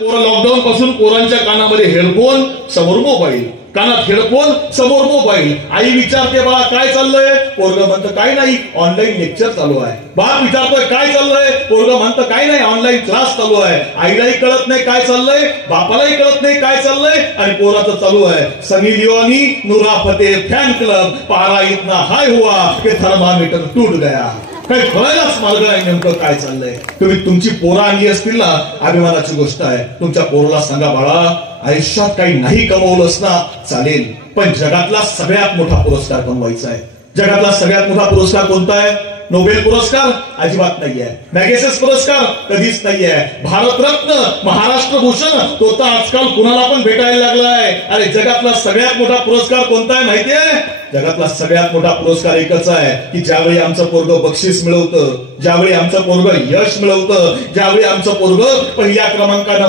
Lockdown पासून पोरांच्या कानामध्ये हेडफोन, समोर मोबाईल, कानात हेडफोन, समोर मोबाईल. आई विचारते बाळा काय चाललंय, पोरग म्हणतं काय नाही, ऑनलाईन लेक्चर चालू आहे. बाप विचारतोय काय चाललंय, पोरग म्हणतं काय नाही, ऑनलाईन क्लास चालू आहे. आईलाही कळत नाही काय चाललंय, बापालाही कळत नाही काय चाललंय, आणि पोराचं चालू आहे सनी लिओनी नूरा फतेह फॅन क्लब, पारा इतना हाय हुआ कि थर्मामीटर टूट गया. काही कळायलाच मार्ग आहे नेमकं काय चाललंय. तुम्ही तुमची पोरं आणली असतील ना, अभिमानाची गोष्ट आहे. तुमच्या पोराला सांगा बाळा आयुष्यात काही नाही कमवलंस ना चालेल, पण जगातला सगळ्यात मोठा पुरस्कार कमवायचा आहे. जगातला सगळ्यात मोठा पुरस्कार कोणता आहे? नोबेल पुरस्कार अजिबात नाहीये, मॅगेसेस पुरस्कार कधीच नाहीये, भारतरत्न, महाराष्ट्र भूषण तो तर आजकाल कुणाला पण भेटायला लागलाय. अरे जगातला सगळ्यात मोठा पुरस्कार कोणता आहे माहितीये? जगातला सगळ्यात मोठा पुरस्कार एकच आहे की ज्यावेळी आमचं पोरग बक्षीस मिळवतं, ज्यावेळी आमचं पोरग यश मिळवतं, ज्यावेळी आमचं पोरग पहिल्या क्रमांकानं